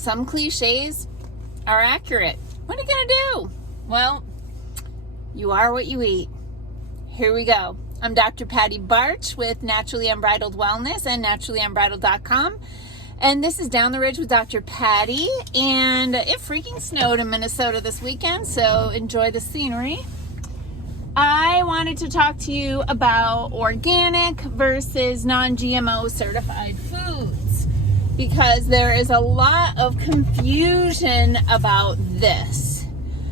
some cliches are accurate. What are you going to do? Well, you are what you eat. Here we go. I'm Dr. Patty Barch with Naturally Unbridled Wellness and naturallyunbridled.com. And this is Down the Ridge with Dr. Patty. And it freaking snowed in Minnesota this weekend, so enjoy the scenery. I wanted to talk to you about organic versus non-GMO certified foods because there is a lot of confusion about this.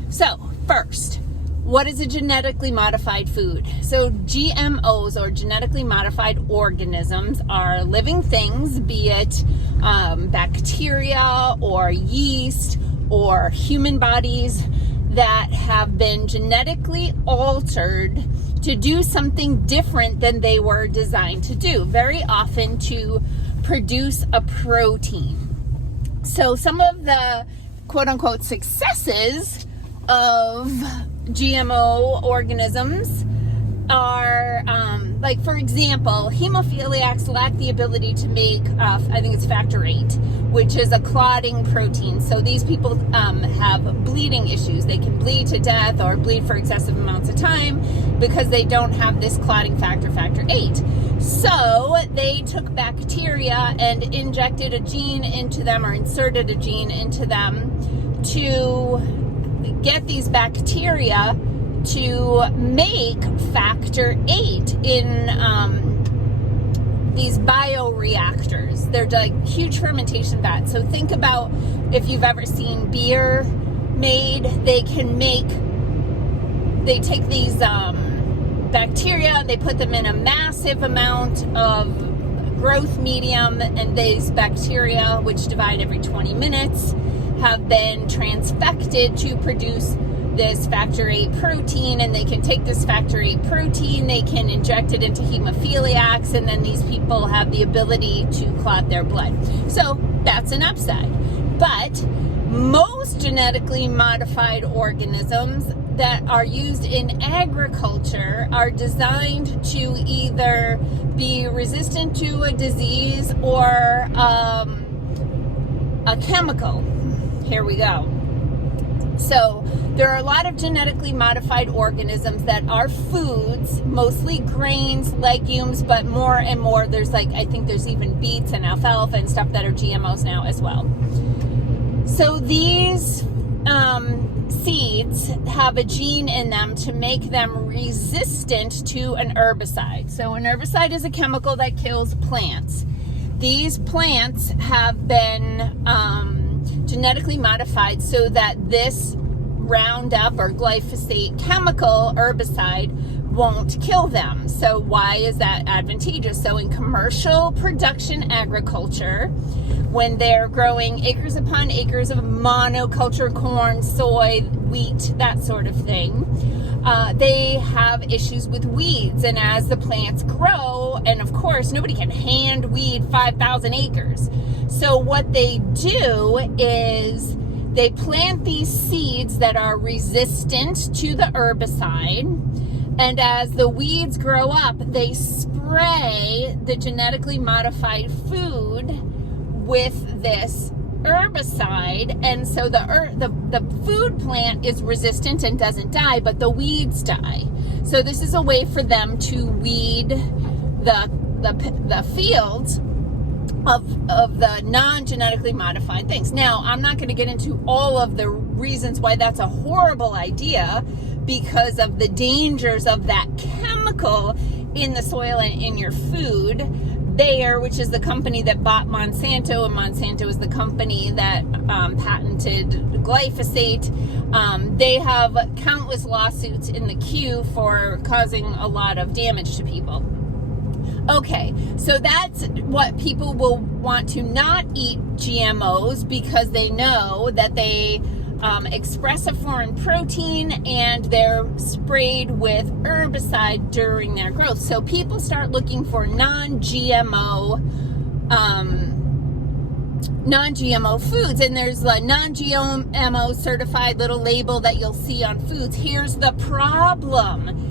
So, first, what is a genetically modified food? So GMOs, or genetically modified organisms, are living things, be it bacteria or yeast or human bodies that have been genetically altered to do something different than they were designed to do, very often to produce a protein. So some of the quote-unquote successes of GMO organisms are, like, for example, hemophiliacs lack the ability to make, I think it's factor VIII, which is a clotting protein. So these people have bleeding issues. They can bleed to death or bleed for excessive amounts of time because they don't have this clotting factor VIII. So they took bacteria and injected a gene into them, or inserted a gene into them, to get these bacteria to make factor VIII in these bioreactors. They're like huge fermentation vats. So think about if you've ever seen beer made. They take these bacteria, they put them in a massive amount of growth medium, and these bacteria, which divide every 20 minutes, have been transfected to produce this factor VIII protein, and they can take this factor VIII protein, they can inject it into hemophiliacs, and then these people have the ability to clot their blood. So that's an upside. But most genetically modified organisms that are used in agriculture are designed to either be resistant to a disease or a chemical. Here we go. So there are a lot of genetically modified organisms that are foods, mostly grains, legumes, but more and more there's, like, I think there's even beets and alfalfa and stuff that are GMOs now as well. So these seeds have a gene in them to make them resistant to an herbicide. So an herbicide is a chemical that kills plants. These plants have been genetically modified so that this Roundup or glyphosate chemical herbicide won't kill them. So why is that advantageous? So in commercial production agriculture, when they're growing acres upon acres of monoculture, corn, soy, wheat, that sort of thing, they have issues with weeds. And as the plants grow, and of course, nobody can hand weed 5,000 acres. So what they do is they plant these seeds that are resistant to the herbicide, and as the weeds grow up, they spray the genetically modified food with this herbicide, and so the food plant is resistant and doesn't die, but the weeds die. So this is a way for them to weed the fields of the non-genetically modified things. Now, I'm not going to get into all of the reasons why that's a horrible idea because of the dangers of that chemical in the soil and in your food. Bayer, which is the company that bought Monsanto, and Monsanto is the company that patented glyphosate. They have countless lawsuits in the queue for causing a lot of damage to people. Okay, so that's what people will want to not eat GMOs because they know that they express a foreign protein and they're sprayed with herbicide during their growth. So people start looking for non-GMO foods, and there's a non-GMO certified little label that you'll see on foods. Here's the problem.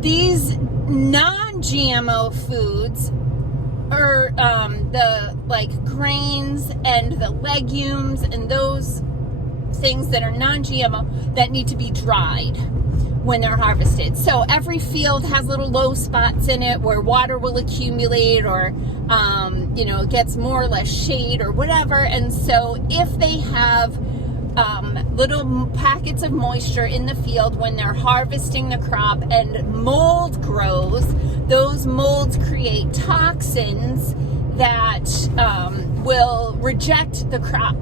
These non-GMO foods are the like grains and the legumes and those things that are non-GMO that need to be dried when they're harvested. So every field has little low spots in it where water will accumulate, or it gets more or less shade or whatever. And so if they have little packets of moisture in the field when they're harvesting the crop and mold grows, those molds create toxins that will reject the crop.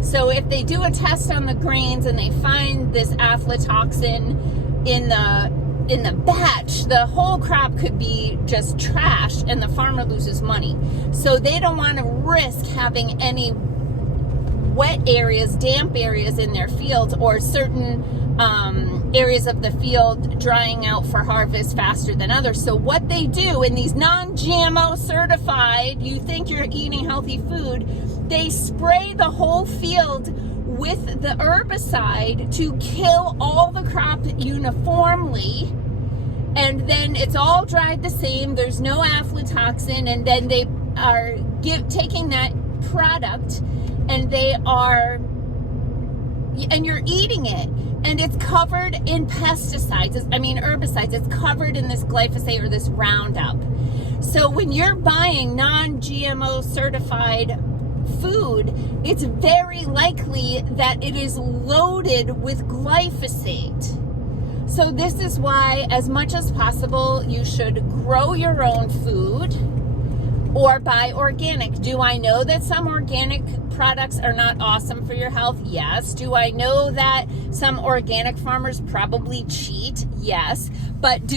So if they do a test on the grains and they find this aflatoxin in the batch, the whole crop could be just trashed and the farmer loses money. So they don't want to risk having any wet areas, damp areas in their fields, or certain areas of the field drying out for harvest faster than others. So what they do in these non-GMO certified, you think you're eating healthy food, they spray the whole field with the herbicide to kill all the crop uniformly, and then it's all dried the same, there's no aflatoxin, and then they are taking that product and you're eating it, and it's covered in pesticides, herbicides, it's covered in this glyphosate or this Roundup. So when you're buying non-GMO certified food, it's very likely that it is loaded with glyphosate. So this is why, as much as possible, you should grow your own food or buy organic. Do I know that some organic products are not awesome for your health? Yes. Do I know that some organic farmers probably cheat? Yes. But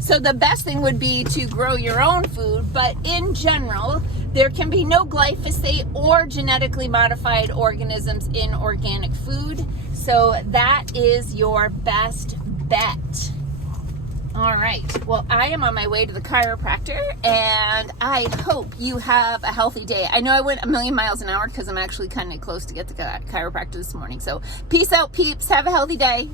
so the best thing would be to grow your own food, but in general, there can be no glyphosate or genetically modified organisms in organic food. So that is your best bet. All right. Well, I am on my way to the chiropractor, and I hope you have a healthy day. I know I went 1,000,000 miles an hour because I'm actually kind of close to get to the chiropractor this morning. So peace out, peeps. Have a healthy day.